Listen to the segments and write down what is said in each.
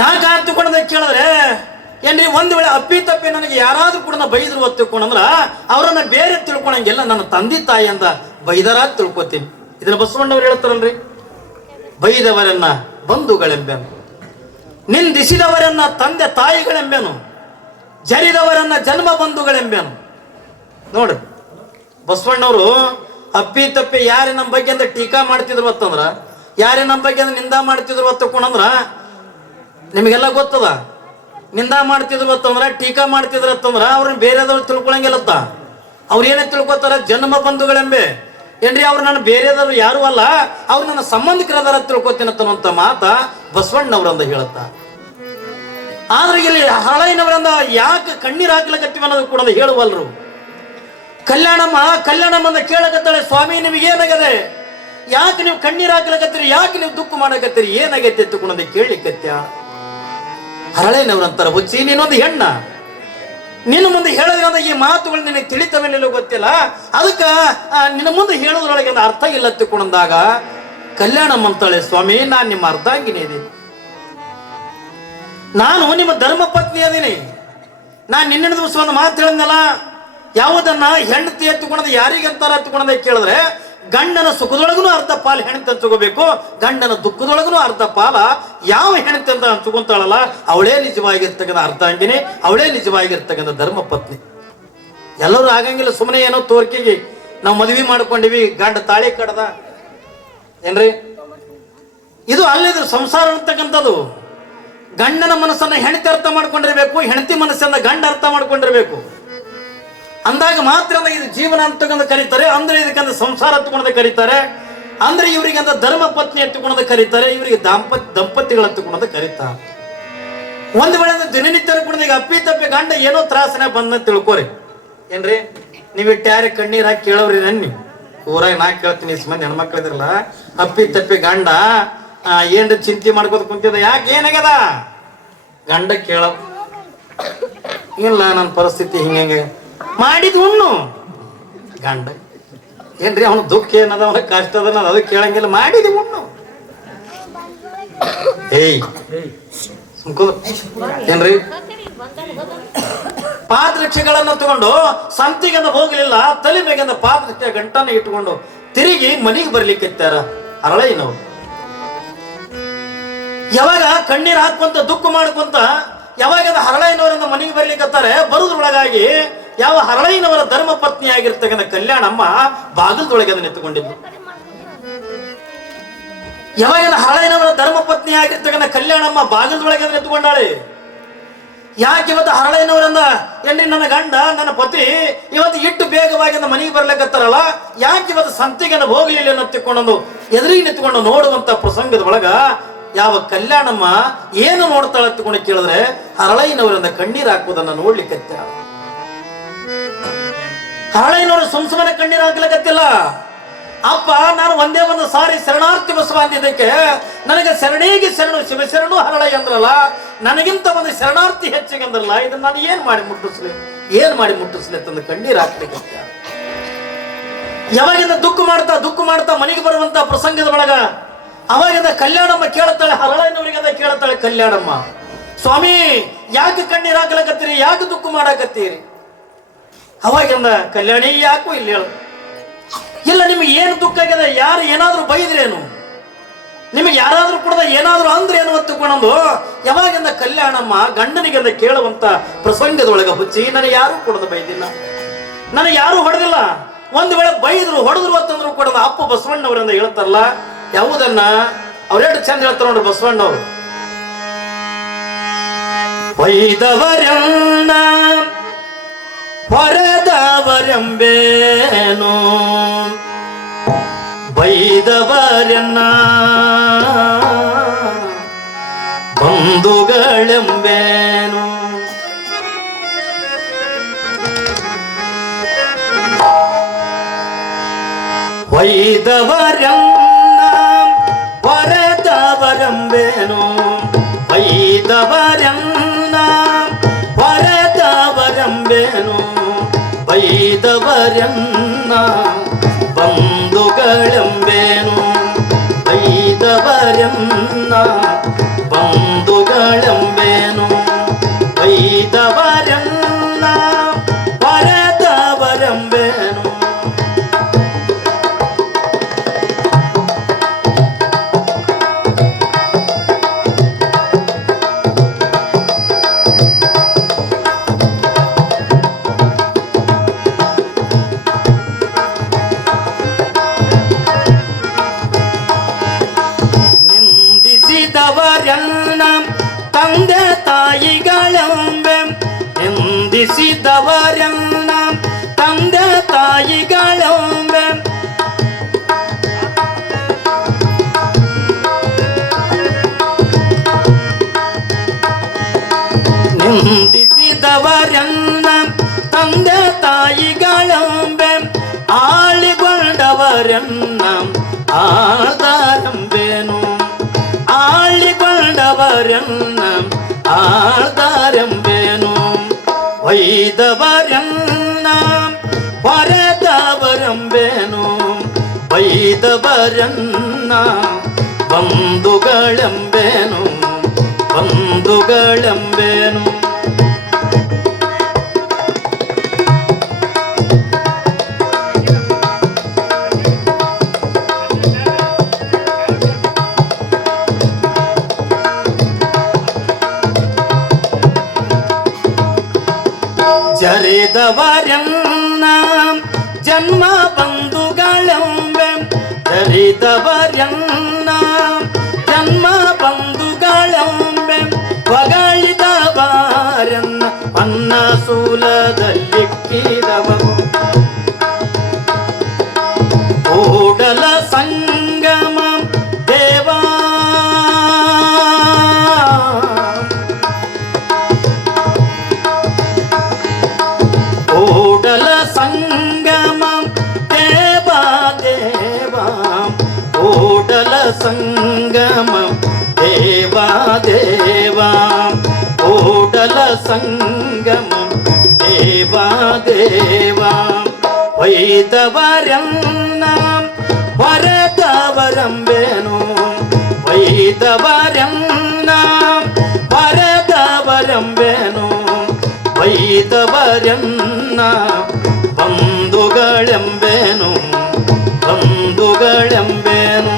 ಯಾಕೆ ಹತ್ತುಕೊಂಡ ಕೇಳಿದ್ರೆ ಏನ್ರಿ ಒಂದು ವೇಳೆ ಅಪ್ಪಿ ತಪ್ಪಿ ನನಗೆ ಯಾರಾದ್ರೂ ಕೂಡ ಬೈದ್ರು ಒತ್ತುಕೊಂಡ್ರ ಅವರನ್ನ ಬೇರೆ ತಿಳ್ಕೊಳಂಗಿಲ್ಲ, ನನ್ನ ತಂದೆ ತಾಯಿ ಅಂತ ಬೈದರ ತಿಳ್ಕೊತೀನಿ. ಇದನ್ನ ಬಸವಣ್ಣವ್ರು ಹೇಳ್ತಾರಲ್ರಿ, ಬೈದವರನ್ನ ಬಂಧುಗಳೆಂಬೆನು, ನಿಂದಿಸಿದವರನ್ನ ತಂದೆ ತಾಯಿಗಳೆಂಬೆನು, ಜರಿದವರನ್ನ ಜನ್ಮ ಬಂಧುಗಳೆಂಬೆನು. ನೋಡ್ರಿ ಬಸವಣ್ಣವರು ಅಪ್ಪಿ ತಪ್ಪಿ ಯಾರೇ ನಮ್ಮ ಬಗ್ಗೆ ಅಂತ ಟೀಕಾ ಮಾಡ್ತಿದ್ರು ಅಂತಂದ್ರ, ಯಾರೇ ನಮ್ಮ ಬಗ್ಗೆ ಅಂದ್ರೆ ನಿಂದ ಮಾಡ್ತಿದ್ರು ಅಂತಕೊಂಡ್ರ ನಿಮಗೆಲ್ಲ ಗೊತ್ತದ. ನಿಂದ ಮಾಡ್ತಿದ್ರು ಅಂತಂದ್ರ, ಟೀಕಾ ಮಾಡ್ತಿದ್ರು ಅಂತಂದ್ರ ಅವ್ರನ್ನ ಬೇರೆದವ್ರು ತಿಳ್ಕೊಳಂಗಿಲ್ಲತ್ತ. ಅವ್ರು ಏನೇ ತಿಳ್ಕೊತಾರ, ಜನ್ಮ ಬಂಧುಗಳೆಂಬೆ. ಏನ್ರಿ ಅವ್ರು ನನ್ನ ಬೇರೆದವ್ರು ಯಾರು ಅಲ್ಲ, ಅವ್ರು ನನ್ನ ಸಂಬಂಧಿಕರದಾರ ತಿಳ್ಕೊತೀನಂತ ಮಾತ ಬಸವಣ್ಣವ್ರಂದ ಹೇಳತ್ತ. ಆದ್ರೆ ಇಲ್ಲಿ ಹಳೈನವರಂದ ಯಾಕೆ ಕಣ್ಣೀರ್ ಹಾಕ್ಲಕತ್ತೀವಿ ಅನ್ನೋದು ಕೂಡ ಹೇಳುವಲ್ರು. ಕಲ್ಯಾಣಮ್ಮ ಅಂತ ಕೇಳಕತ್ತಾಳೆ, ಸ್ವಾಮಿ ನಿಮಗೆ ಏನಾಗದೆ, ಯಾಕೆ ನೀವು ಕಣ್ಣೀರ್ ಹಾಕ್ಲಕತ್ತೀರಿ, ಯಾಕೆ ನೀವು ದುಃಖ ಮಾಡಕತ್ತೀರಿ, ಏನಾಗೈತೆ ಎತ್ತುಕೊಂಡೆ ಕೇಳಲಿಕ್ಕತ್ಯ. ಹರಳೇನವ್ರಂತಾರ, ಹುಚ್ಚಿ ನೀನೊಂದು ಹೆಣ್ಣ, ನಿನ್ನ ಮುಂದೆ ಹೇಳೋದ್ರಿಂದ ಈ ಮಾತುಗಳು ನಿನಗೆ ತಿಳಿತವೇನಿಲ್ಲ ಗೊತ್ತಿಲ್ಲ, ಅದಕ್ಕೆ ನಿನ್ನ ಮುಂದೆ ಹೇಳೋದ್ರೊಳಗೆ ಒಂದು ಅರ್ಥ ಇಲ್ಲ ತಿಳ್ಕೊಂಡಾಗ ಕಲ್ಯಾಣಮ್ಮ ಅಂತಾಳೆ, ಸ್ವಾಮಿ ನಾನು ನಿಮ್ಮ ಅರ್ಧಾಂಗಿನಿ ಇದೀನಿ, ನಾನು ನಿಮ್ಮ ಧರ್ಮ ಪತ್ನಿ ಅದೀನಿ. ನಾನು ನಿನ್ನೆ ದಿವಸ ಒಂದು ಮಾತು ಹೇಳಿದ್ನಲ್ಲ, ಯಾವುದನ್ನ ಹೆಂಡತಿ ಎತ್ತುಕೊಂಡದ ಯಾರಿಗಂತಾರ ಎತ್ತುಕೊಂಡದ ಕೇಳಿದ್ರೆ, ಗಂಡನ ಸುಖದೊಳಗೂ ಅರ್ಧ ಪಾಲು ಹೆಣ್ತಿ ಹಂಚ್ಕೋಬೇಕು, ಗಂಡನ ದುಃಖದೊಳಗೂ ಅರ್ಧ ಪಾಲ ಯಾವ ಹೆಣ್ತಿ ಅಂತ ಹಂಚ್ಕೊಂತಾಳಲ್ಲ ಅವಳೇ ನಿಜವಾಗಿರ್ತಕ್ಕಂಥ ಅರ್ಧಾಂಗಿನಿ, ಅವಳೇ ನಿಜವಾಗಿರ್ತಕ್ಕಂಥ ಧರ್ಮ ಪತ್ನಿ. ಎಲ್ಲರೂ ಆಗಂಗಿಲ್ಲ, ಸುಮ್ಮನೆ ಏನೋ ತೋರ್ಕಿಗೆ ನಾವು ಮದುವೆ ಮಾಡ್ಕೊಂಡಿವಿ, ಗಂಡ ತಾಳಿ ಕಡದ ಏನ್ರಿ, ಇದು ಅಲ್ಲಿದ್ರು ಸಂಸಾರ ಅಂತಕ್ಕಂಥದ್ದು. ಗಂಡನ ಮನಸ್ಸನ್ನ ಹೆಂಡತಿ ಅರ್ಥ ಮಾಡ್ಕೊಂಡಿರ್ಬೇಕು, ಹೆಂಡತಿ ಮನಸ್ಸನ್ನ ಗಂಡ ಅರ್ಥ ಮಾಡ್ಕೊಂಡಿರ್ಬೇಕು. ಅಂದಾಗ ಮಾತ್ರ ಇದು ಜೀವನ ಅಂತಕ್ಕಂಥ ಕರೀತಾರೆ, ಅಂದ್ರೆ ಇದಕ್ಕಂತ ಸಂಸಾರ ಎತ್ತುಕೊಂಡ ಕರೀತಾರೆ, ಅಂದ್ರೆ ಇವರಿಗಂತ ಧರ್ಮ ಪತ್ನಿ ಎತ್ತುಕೊಂಡ ಕರೀತಾರೆ, ಇವರಿಗೆ ದಂಪತಿಗಳು ಎತ್ತುಕೊಂಡ ಕರೀತಾರೆ. ಒಂದು ವೇಳೆ ದಿನನಿತ್ಯ ಕೂಡ ಈಗ ಅಪ್ಪಿ ತಪ್ಪಿ ಗಂಡ ಏನೋ ತ್ರಾಸನೆ ಬಂದ ತಿಳ್ಕೊರಿ ಏನ್ರಿ. ನೀವಿಟ್ಟು ಯಾರೇ ಕಣ್ಣೀರ್ ಹಾಕಿ ಕೇಳೋರಿ, ನನ್ನಿ ಊರಾಗ ನಾ ಕೇಳ್ತೀನಿ, ಇಸ್ ಮಂದಿ ಹೆಣ್ಮಕ್ಳಿದ್ರಲ್ಲ, ಅಪ್ಪಿ ತಪ್ಪಿ ಗಂಡ ಏನ್ರಿ ಚಿಂತೆ ಮಾಡ್ಕೋತ ಕುಂತಿದ, ಯಾಕೆ ಏನಾಗ್ಯದ, ಗಂಡ ಕೇಳ ಇಲ್ಲ ನನ್ನ ಪರಿಸ್ಥಿತಿ ಹಿಂಗೆ ಮಾಡಿದ್ ಉಣ್ಣು. ಗಂಡ ಏನ್ರಿ ಅವನು ದುಃಖ ಏನದ, ಅವನ ಕಷ್ಟ ಅದ, ಅದು ಕೇಳಂಗಿಲ್ಲ, ಮಾಡಿದಿ ಉಣ್ಣು. ಏಯ್ ಏನ್ರಿ, ಪಾದರಕ್ಷೆಗಳನ್ನ ತಗೊಂಡು ಸಂತಿಗಂದ ಹೋಗ್ಲಿಲ್ಲ, ತಲೆ ಮೇಗಂದ ಪಾದರಕ್ಷೆ ಗಂಟನ್ನ ಇಟ್ಕೊಂಡು ತಿರುಗಿ ಮನೆಗೆ ಬರ್ಲಿಕ್ಕೆ ಹರಳೈನವ್ರು. ಯಾವಾಗ ಕಣ್ಣೀರ್ ಹಾಕೊಂತ ದುಃಖ ಮಾಡ್ಕೊಂತ ಯಾವಾಗ ಹರಳೈನವರಿಂದ ಮನೆಗೆ ಬರ್ಲಿಕ್ಕತ್ತಾರೆ, ಬರುದ್ರೊಳಗಾಗಿ ಯಾವ ಹರಳೈನವರ ಧರ್ಮ ಪತ್ನಿ ಆಗಿರ್ತಕ್ಕಂಥ ಕಲ್ಯಾಣಮ್ಮ ಬಾಗಿಲದೊಳಗೆ ಅದನ್ನ ಎತ್ತುಕೊಂಡಿದ್ದು. ಯಾವಾಗ ಹರಳೈನವರ ಧರ್ಮ ಪತ್ನಿ ಆಗಿರ್ತಕ್ಕಂಥ ಕಲ್ಯಾಣಮ್ಮ ಬಾಗಿಲದೊಳಗೆ ಅದನ್ನ ಎತ್ತುಕೊಂಡಾಳೆ. ಯಾಕೆ ಇವತ್ತು ಹರಳೈನವರಿಂದ ಎಲ್ಲಿ ನನ್ನ ಗಂಡ ನನ್ನ ಪತಿ ಇವತ್ತು ಇಟ್ಟು ಬೇಗವಾಗಿ ಮನೆಗೆ ಬರ್ಲಿಕ್ಕತ್ತಾರಲ್ಲ, ಯಾಕೆ ಇವತ್ತು ಸಂತಿಗೆ ಹೋಗ್ಲಿಲ್ಲ ಅನ್ನೋ ತಿಳ್ಕೊಂಡು ಎದುರಿಗೆ ನಿಂತ್ಕೊಂಡು ನೋಡುವಂತ ಪ್ರಸಂಗದ ಒಳಗ ಯಾವ ಕಲ್ಯಾಣಮ್ಮ ಏನು ನೋಡ್ತಾಳ ತಿಳ್ಕೊಂಡು ಕೇಳಿದ್ರೆ, ಹರಳೈನವರಿಂದ ಕಣ್ಣೀರ್ ಹಾಕುವುದನ್ನ ನೋಡ್ಲಿಕ್ಕೆ ಹರಳೈನವರು ಸುಮ್ಸುಮನೆ ಕಣ್ಣೀರ್ ಹಾಕ್ಲಿಕ್ಕತ್ತಿಲ್ಲ. ಅಪ್ಪ ನಾನು ಒಂದೇ ಒಂದು ಸಾರಿ ಶರಣಾರ್ಥಿ ಬಸವ ಅಂದಿದ್ದಕ್ಕೆ ನನಗೆ ಶರಣಿಗೆ ಶರಣು ಶಿವಶರಣು ಹರಳೈ ಅಂದ್ರಲ್ಲ, ನನಗಿಂತ ಒಂದು ಶರಣಾರ್ಥಿ ಹೆಚ್ಚಿಗೆ ಅಂದ್ರಲ್ಲ, ಇದನ್ನ ನಾನು ಏನ್ ಮಾಡಿ ಮುಟ್ಟಿಸ್ಲಿ ಅಂತಂದು ಕಣ್ಣೀರ್ ಹಾಕ್ಲಿಕ್ಕೆ. ಯಾವಾಗಿಂದ ದುಃಖ ಮಾಡ್ತಾ ಮನೆಗೆ ಬರುವಂತ ಪ್ರಸಂಗದ ಒಳಗ ಅವಾಗಿಂದ ಕಲ್ಯಾಣಮ್ಮ ಕೇಳುತ್ತಾಳೆ, ಹರಳೈನವರಿಗೆ ಕೇಳುತ್ತಾಳೆ ಕಲ್ಯಾಣಮ್ಮ, ಸ್ವಾಮಿ ಯಾಕೆ ಕಣ್ಣೀರ್ ಹಾಕ್ಲಕತ್ತೀರಿ, ಯಾಕೆ ದುಃಖ ಮಾಡಾಕತ್ತೀರಿ. ಅವಾಗಿಂದ ಕಲ್ಯಾಣಿ ಯಾಕೂ ಇಲ್ಲ ಹೇಳು, ಇಲ್ಲ ನಿಮಗೆ ಏನು ದುಃಖ ಆಗಿದೆ, ಯಾರು ಏನಾದ್ರೂ ಬೈದ್ರೇನು, ನಿಮಗೆ ಯಾರಾದ್ರೂ ಕೂಡ ಏನಾದ್ರೂ ಅಂದ್ರೆ ಏನು ಹೊತ್ತುಕೊಂಡು ಯಾವಾಗಿಂದ ಕಲ್ಯಾಣಮ್ಮ ಗಂಡನಿಗೆ ಕೇಳುವಂತ ಪ್ರಸಂಗದೊಳಗ ಹುಚ್ಚಿ, ನನಗೆ ಯಾರು ಕೂಡ ಬೈದಿಲ್ಲ, ನನಗೆ ಯಾರು ಹೊಡೆದಿಲ್ಲ. ಒಂದು ವೇಳೆ ಬೈದ್ರು ಹೊಡೆದ್ರು ಅಂತಂದ್ರು ಕೂಡ ಅಪ್ಪ ಬಸವಣ್ಣವರಿಂದ ಹೇಳ್ತಾರಲ್ಲ, ಯಾವುದನ್ನ ಅವ್ರೆರಡು ಚಂದ ಹೇಳ್ತಾರ ನೋಡ್ರಿ ಬಸವಣ್ಣವ್ರು. ಬೈದವರನ್ನ ಹೊರೆದವರೆಂಬೇನು, ಬೈದವರನ್ನ ಬಂಧುಗಳೆಂಬೇನು, ಬೈದವರನ್ನ ಹೊರೆದವರೆಂಬೇನು, ಬೈದವರನ್ನ ಹೊರೆದವರೆಂಬೇನು, ಬೈದವರನ್ನ ಬಂಧುಗಳೆಂಬೇನು, ಬೈದವರನ್ನ ಬಂಧು ಬಂಧುಗಳೆಂಬೇನು ಬೈದವರನ್ನ ಬರೆದವರೆಂಬೇನು. ನಿಂದಿಸಿದವರನ್ನ ತಂದೆ ತಾಯಿಗಳೆಂಬೆ ನಿಂದಿಸಿದವರನ್ನ ತಂದೆ ತಾಯಿಗಳೆಂಬೆ ನಿಂದಿಸಿದವರನ್ನ ತಂದೆ ತಾಯಿಗಳೆಂಬೆ ಆಳಿಗೊಂಡವರನ್ನ ಆಳ್ದಾರೆಂಬೇನು ಆಳಿಕೊಂಡವರನ್ನ ಆಳ್ದಾರೆಂಬೇನು ಒಯ್ದವರನ್ನ ಹೊರೆದವರೆಂಬೇನು ಒಯ್ದವರನ್ನ ಬಂಧುಗಳೆಂಬೇನು ಬಂಧುಗಳೆಂಬೇನು. ಜರಿದವರನ್ನ ಜನ್ಮ ಬಂಧುಗಳೆಂಬೆ ಜರಿದವರನ್ನ ಜನ್ಮ ಬಂಧುಗಳೆಂಬೆ ಹೊಗಳಿದವರನ್ನ ಅನ್ನ ಸೂಲದಲ್ಲಿಕ್ಕಿದವರು ಕೂಡಲ ಸಂಗಮ ದೇವಾ ಕೂಡಲ ಸಂಗಮ ದೇವಾ ದೇವಾ ಕೂಡಲ ಸಂಗಮ ದೇವಾ ದೇವಾ ಕೂಡಲ ಸಂಗಮ ದೇವಾ ದೇವಾ ಒಯ್ದವರನ್ನ ಹೊರೆದವರೆಂಬೇನು ಒಯ್ದವರನ್ನ ಹೊರೆದವರೆಂಬೇನು ಒಯ್ದವರನ್ನ ಬಂಧುಗಳೆಂಬೇನು ಬಂಧುಗಳೆಂಬೇನು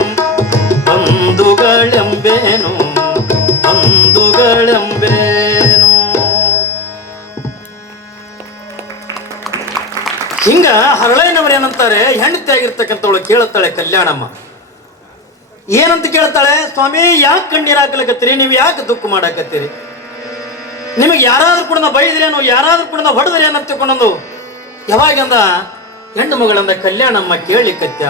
ಬಂಧುಗಳೆಂಬೇನು ಬಂಧುಗಳೆಂಬೇನು. ಹಿಂಗ ಹರಳಯ್ಯನವರು ಏನಂತಾರೆ, ಹೆಂಡತಿ ಆಗಿರ್ತಕ್ಕಂಥವಳು ಕೇಳುತ್ತಾಳೆ ಕಲ್ಯಾಣಮ್ಮ. ಏನಂತ ಕೇಳ್ತಾಳೆ, ಸ್ವಾಮಿ ಯಾಕೆ ಕಣ್ಣೀರು ಹಾಕಲಕತ್ತೀರಿ, ನೀವು ಯಾಕೆ ದುಃಖ ಮಾಡಾಕತ್ತೀರಿ, ನಿಮಗೆ ಯಾರಾದ್ರೂ ಕೂಡ ಬೈದ್ರೇನು ಯಾರಾದ್ರೂ ಕೂಡ ಹೊಡೆದ್ರೇನು ಅಂತ ತಿಳ್ಕೊಂಡಂದು ಯಾವಾಗಂದ ಹೆಣ್ಣು ಮಗಳಂದ ಕಲ್ಯಾಣಮ್ಮ ಕೇಳಲಿಕ್ಕತ್ಯ.